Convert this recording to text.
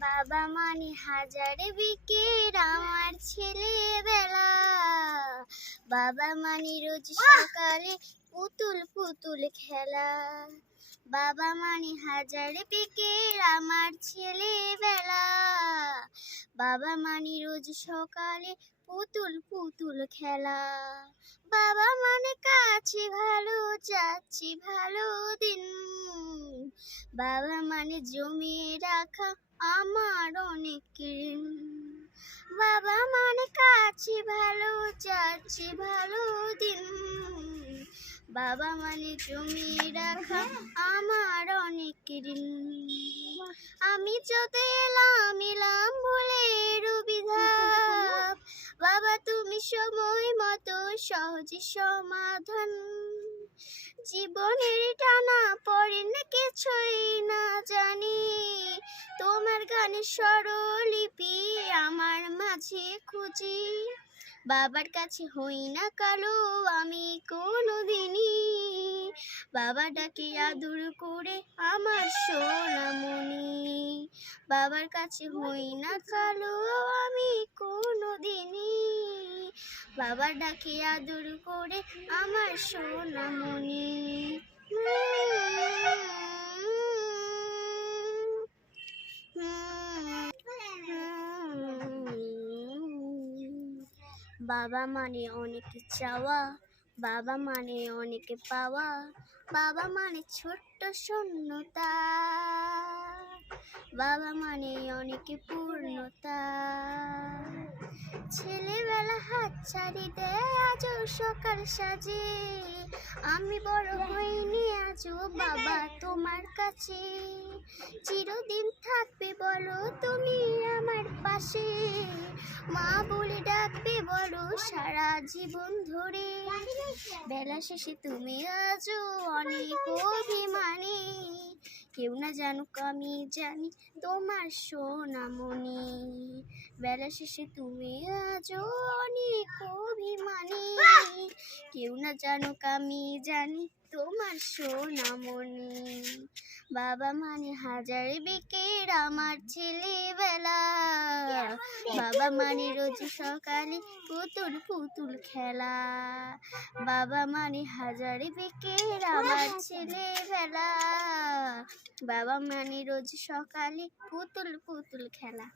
বাবা মানে হাজার বিকেট আমার ছেলেবেলা। বাবা মানে রোজ সকালে পুতুল পুতুল খেলা। বাবা মানে হাজার বিকেট আমার ছেলেবেলা। বাবা মানে রোজ সকালে পুতুল পুতুল খেলা। বাবা মানে কাছে ভালো যাচ্ছি ভালো দিন। বাবা মানে জমিয়ে রাখা আমার অনেক ঋণ। বাবা মানে কাছে ভালো যাচ্ছি ভালো দিন। বাবা মানে জমিয়ে রাখা আমার অনেক ঋণ। আমি যত এলাম বলে রবিধাপ। বাবা তুমি সময় মতো সহজ সমাধান। জীবনের টানা পড়ে না কিছুই না জানি। তোমার গানের স্বরলিপি আমার মাঝে খুঁজি। বাবার কাছে হই না কালো আমি কোনোদিনই। বাবা ডাকে আদর করে আমার সোনামণি। বাবার কাছে হই না কালো আমি কোনোদিনই। বাবা ডাকে আদর করে আমার সোনামণি। বাবা মানে অনেক চাওয়া, বাবা মানে অনেক পাওয়া। বাবা মানে ছোট্ট শূন্যতা, বাবা মানে অনেক পূর্ণতা। ছেলেবেলা হাত ছাড়ি দেয় আজও সকাল সাজে। আমি বড় হইনি আজও বাবা তোমার কাছে। চিরদিন থাকবে বলো তুমি আমার পাশে। মা বলে ডাকবে বলো সারা জীবন ধরে। বেলা শেষে তুমি আজও অনেক অভিমানী। কেউ না জানুক আমি জানি তোমার সোনামণি। বেলা শেষে তুমি আজও অনেক অভিমানী। কেউ না জানুক আমি জানি তোমার সোনামণি। বাবা মানে হাজার বিকেট আমার ছেলেবেলা। বাবা মানে রোজ সকালে পুতুল পুতুল খেলা। বাবা মানে হাজার বিকেট আমার ছেলেবেলা। বাবা মানে রোজ সকালে পুতুল পুতুল খেলা।